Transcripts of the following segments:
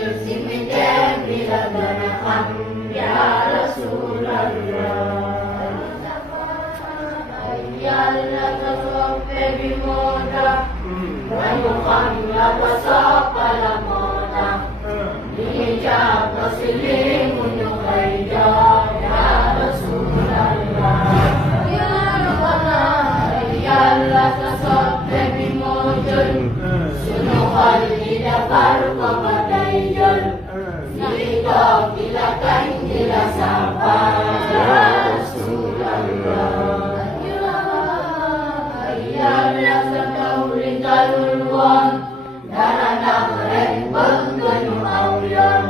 Simiden bila ganaham ya Rasulullah. Yalla tasawfe bimoda wa Muhammad wasapa la moda hijab muslimun yukhayya ya Rasulullah. Yalla tasawfe bimoda sunu khalida farqa badayyan nida bilakan ila sapa ya Rasulullah. Yalla satawri dalulwan daranak banganu awyan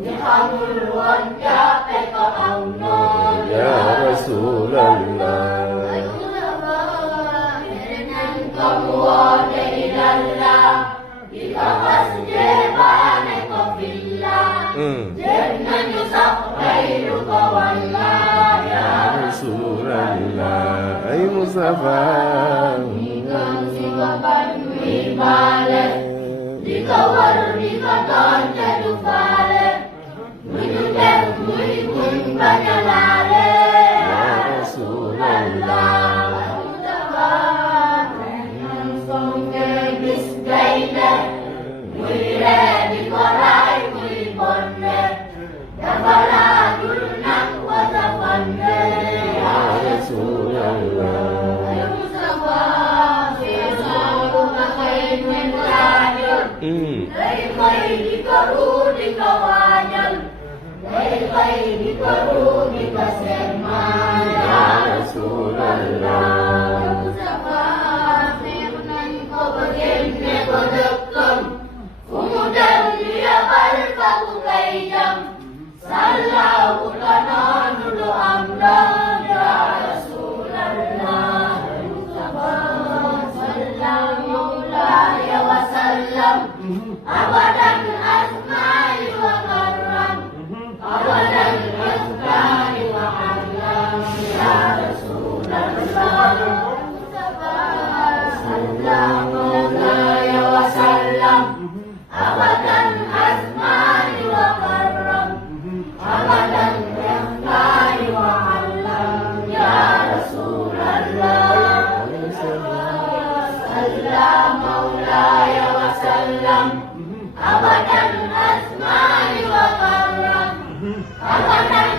nihamulwan kape kaaunon ya Rasulullah. Kamuwa ilallah ikakas jebane kofilla jangan yusak khairuka wallah ya Rasulullah. Ay Mustafa, Ikan sikapan wibale dikawal dikatan jadu fale menudek muibun banyalale ya Rasulullah. Abadan asma'i wa karram abadan asma'i wa alam ya Rasulullah. Sallallahu alaihi wasallam abadan asma'i wa karram abadan asma'i wa alam ya Rasulullah. Sallallahu alaihi wasallam abadan asma'i wa karram abadan